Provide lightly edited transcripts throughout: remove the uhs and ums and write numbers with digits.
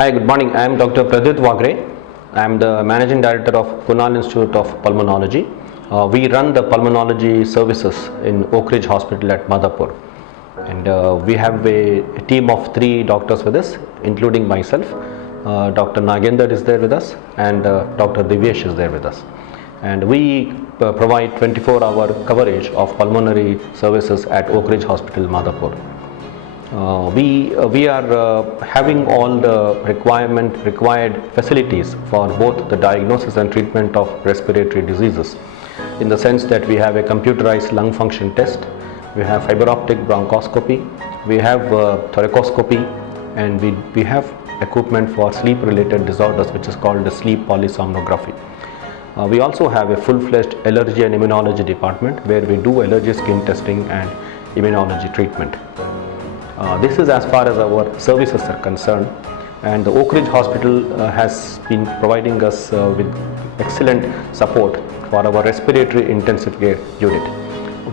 Hi, good morning. I am Dr. Pradyuth. I am the Managing Director of Kunal Institute of Pulmonology. We run the pulmonology services in Oak Ridge Hospital at Madhapur. And we have a team of 3 doctors with us, including myself. Dr. Nagendar is there with us, and Dr. Divyesh is there with us. And we provide 24-hour coverage of pulmonary services at Oak Ridge Hospital, Madhapur. We are having all the required facilities for both the diagnosis and treatment of respiratory diseases, in the sense that we have a computerized lung function test, we have fiber optic bronchoscopy, we have thoracoscopy, and we have equipment for sleep related disorders, which is called the sleep polysomnography. We also have a full-fledged allergy and immunology department where we do allergy skin testing and immunology treatment. This is as far as our services are concerned, and the Oak Ridge Hospital has been providing us with excellent support for our respiratory intensive care unit,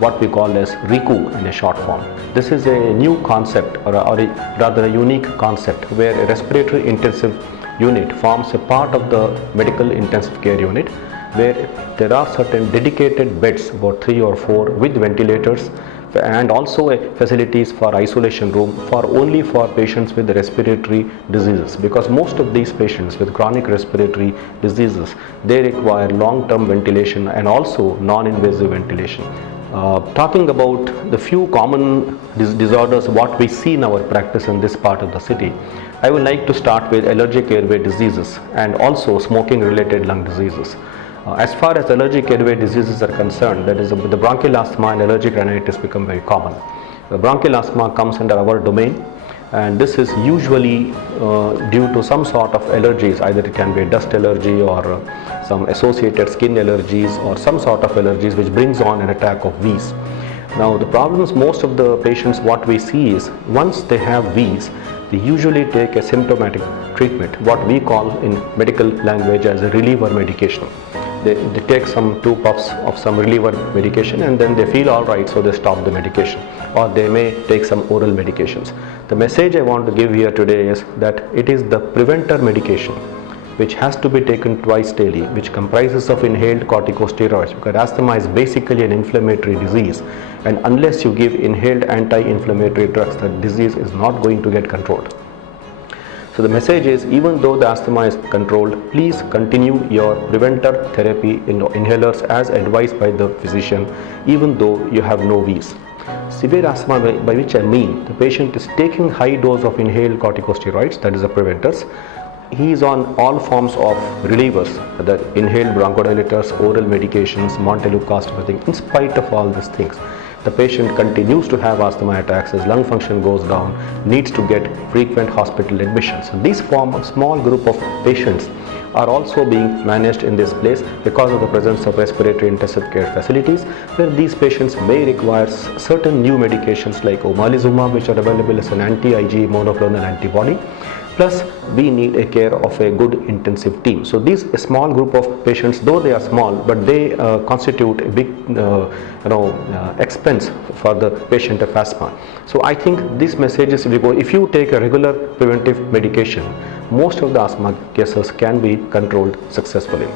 what we call as RICU in a short form. This is a new concept, or rather a unique concept, where a respiratory intensive unit forms a part of the medical intensive care unit, where there are certain dedicated beds, about 3 or 4, with ventilators, and also facilities for isolation room only for patients with respiratory diseases, because most of these patients with chronic respiratory diseases, they require long-term ventilation and also non-invasive ventilation. Talking about the few common disorders what we see in our practice in this part of the city, I would like to start with allergic airway diseases and also smoking related lung diseases. As far as allergic airway diseases are concerned, that is, the bronchial asthma and allergic rhinitis become very common. The bronchial asthma comes under our domain, and this is usually due to some sort of allergies. Either it can be a dust allergy or some associated skin allergies or some sort of allergies which brings on an attack of wheeze. Now the problems, most of the patients what we see is, once they have wheeze, they usually take a symptomatic treatment, what we call in medical language as a reliever medication. They take some 2 puffs of some reliever medication and then they feel alright, so they stop the medication, or they may take some oral medications. The message I want to give here today is that it is the preventer medication which has to be taken twice daily, which comprises of inhaled corticosteroids, because asthma is basically an inflammatory disease, and unless you give inhaled anti-inflammatory drugs, the disease is not going to get controlled. So the message is, even though the asthma is controlled, please continue your preventer therapy in inhalers as advised by the physician, even though you have no wheeze. Severe asthma, by which I mean the patient is taking high dose of inhaled corticosteroids, that is the preventers. He is on all forms of relievers, the inhaled bronchodilators, oral medications, montelukast, everything. In spite of all these things, the patient continues to have asthma attacks, his lung function goes down, needs to get frequent hospital admissions. And these form a small group of patients are also being managed in this place because of the presence of respiratory intensive care facilities, where these patients may require certain new medications like omalizumab, which are available as an anti-IgE monoclonal antibody. Plus, we need a care of a good intensive team. So these small group of patients, though they are small, but they constitute a big expense for the patient of asthma. So I think this message is, if you take a regular preventive medication, most of the asthma cases can be controlled successfully.